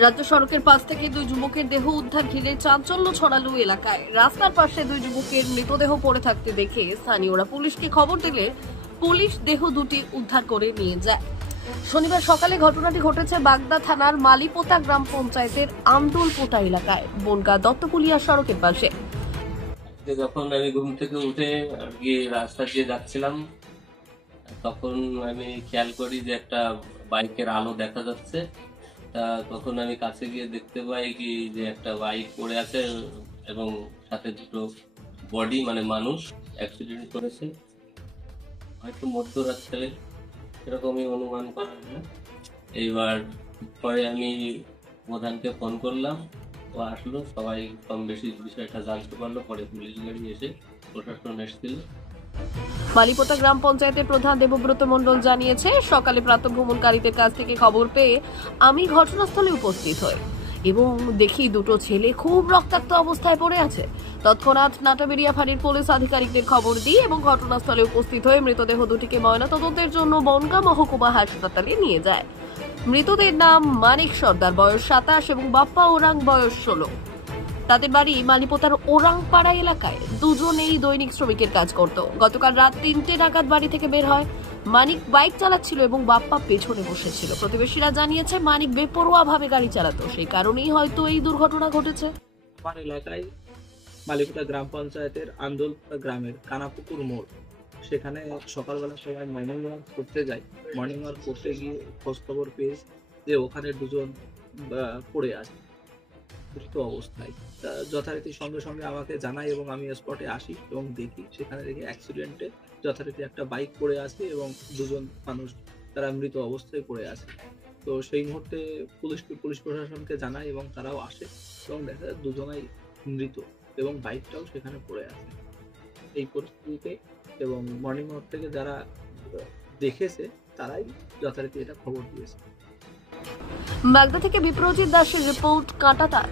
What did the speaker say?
রাজ্য সড়কের পাশ থেকে দুই যুবকের দেহ উদ্ধার ঘিরে চাঞ্চল্য ছড়ালো এলাকায়। রাস্তার পাশে দুই যুবকের মৃতদেহ পড়ে থাকতে দেখে স্থানীয়রা পুলিশকে খবর দিলে পুলিশ দেহ দুটি উদ্ধার করে নিয়ে যায়। শনিবার সকালে ঘটনাটি ঘটেছে বাগদা থানার মালিপোতা গ্রাম পঞ্চায়েতের আন্দুলপোতা এলাকায় বনগা দত্তকুলিয়া সড়কের পাশে। যখন আমি ঘুম থেকে উঠে গিয়ে রাস্তা দিয়ে যাচ্ছিলাম, তখন আমি খেয়াল করি যে একটা বাইকের আলো দেখা যাচ্ছে। তখন আমি কাছে গিয়ে দেখতে পাই কি যে একটা বাইক পড়ে আছে এবং সাথে দুটো বডি, মানে মানুষ অ্যাক্সিডেন্ট করেছে, হয়তো মধ্যরাত্রে, এরকমই অনুমান করা যায়। এইবার পরে আমি প্রধানকে ফোন করলাম, ও আসলো, সবাই কম বেশি বিষয়টা জানতে পারলো। পরে পুলিশ গাড়ি এসে প্রশাসন এসেছিল। মালিপোতা গ্রাম পঞ্চায়েতের প্রধান দেবব্রত মণ্ডল জানিয়েছে, সকালে প্রাতঃভ্রমণকারীদের কাছ থেকে খবর পেয়ে আমি ঘটনাস্থলে উপস্থিত হই এবং দেখি দুটো ছেলে খুব রক্তাক্ত অবস্থায় পড়ে আছে। তৎক্ষণাৎ নাটাবেড়িয়া ফাঁড়ির পুলিশ আধিকারিকদের খবর দিই এবং ঘটনাস্থলে উপস্থিত হয়ে মৃতদেহ দুটিকে ময়নাতদন্তের জন্য বনগাঁ মহকুমা হাসপাতালে নিয়ে যায়। মৃতদের নাম মানিক সর্দার, বয়স 27, এবং বাপ্পা ওরাং, বয়স 16। তাদের বাড়ি মালিপোতার ওরাংপাড়া এলাকায়। দুজনেই দৈনিক শ্রমিকের কাজ করত। গতকাল রাত 3টে নাগাদ বাড়ি থেকে বের হয়। মানিক বাইক চালাচ্ছিল এবং বাপ্পা পেছনে বসেছিল। প্রতিবেশীরা জানিয়েছে মানিক বেপরোয়া ভাবে গাড়ি চালাতো, সেই কারণেই হয়তো এই দুর্ঘটনা ঘটেছে। আমার এলাকায় মালিপোতা গ্রাম পঞ্চায়েতের আন্দোলপোতা গ্রামের কানাপুকুর মোড়, সেখানে সকালবেলা সবাই মর্নিং ওয়াক করতে যায়। মর্নিং ওয়াক করতে গিয়ে খোঁজ খবর পেয়ে যে ওখানে দুজন পড়ে আছে মৃত অবস্থায়। যথারীতি সঙ্গে সঙ্গে আমাকে জানায় এবং আমি স্পটে আসি এবং দেখি, সেখানে দেখি অ্যাক্সিডেন্টে যথারীতি একটা বাইক পড়ে আছে এবং দুজন মানুষ তারা মৃত অবস্থায় পড়ে আছে। তো সেই মুহূর্তে পুলিশ প্রশাসনকে জানায় এবং তারাও আসে এবং দেখা যায় দুজনাই মৃত এবং বাইকটাও সেখানে পড়ে আছে। এই পরিস্থিতিতে এবং মর্নিং ওয়াক থেকে যারা দেখেছে তারাই যথারীতি এটা খবর দিয়েছে। বাগদা থেকে বিপ্রজিৎ দাসের রিপোর্ট, কাঁটাতার।